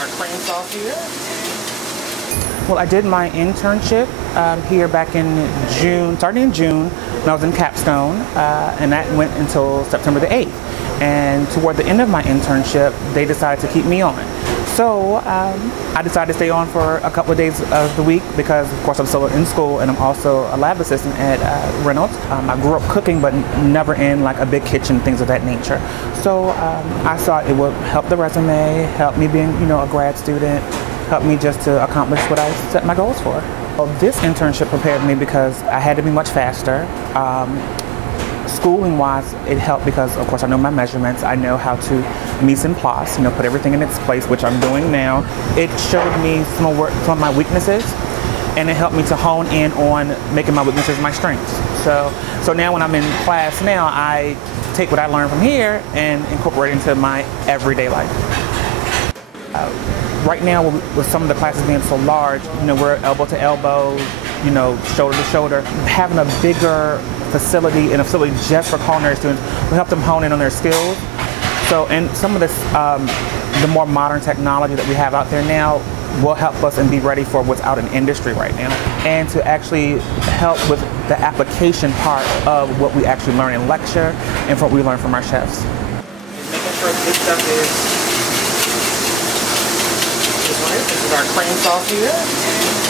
our cream sauce here. Well, I did my internship here back in June, starting in June, when I was in Capstone, and that went until September the 8th. And toward the end of my internship, they decided to keep me on. So I decided to stay on for a couple of days of the week because, of course, I'm still in school and I'm also a lab assistant at Reynolds. I grew up cooking, but never in like a big kitchen, things of that nature. So I thought it would help the resume, help me being, a grad student, help me just to accomplish what I set my goals for. Well, this internship prepared me because I had to be much faster. Schooling-wise, it helped because, of course, I know my measurements. I know how to mise en place, put everything in its place, which I'm doing now. It showed me some of my weaknesses, and it helped me to hone in on making my weaknesses my strengths. So now when I'm in class now, I take what I learned from here and incorporate it into my everyday life. Right now, with some of the classes being so large, we're elbow to elbow, shoulder to shoulder. Having a bigger facility and a facility just for culinary students will help them hone in on their skills. So, and some of this, the more modern technology that we have out there now will help us and be ready for what's out in industry right now. And to actually help with the application part of what we actually learn in lecture and from what we learn from our chefs. Making sure this stuff is right. This is our cream sauce here.